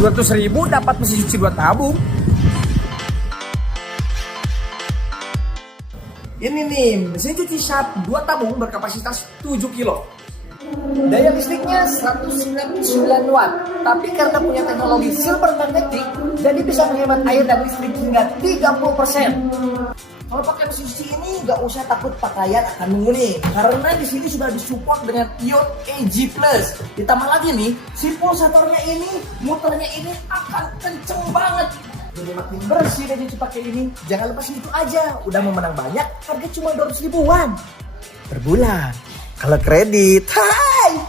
200.000 dapat mesin cuci 2 tabung. Ini nih, mesin cuci Sharp 2 tabung berkapasitas 7 kilo. Daya listriknya 199 watt, tapi karena punya teknologi silver magnetic, jadi bisa menghemat air dan listrik hingga 30%. Kalau pakai mesin cuci ini nggak usah takut pakaian akan menguning, karena di sini sudah disupport dengan ion AG+. Ditambah lagi nih, si pulsatornya ini, muternya ini akan kenceng banget. Jadi makin bersih deh cuci pakai ini. Jangan lepas itu aja, udah mau menang banyak, harga cuma 200 ribuan per bulan. Kalau kredit, hai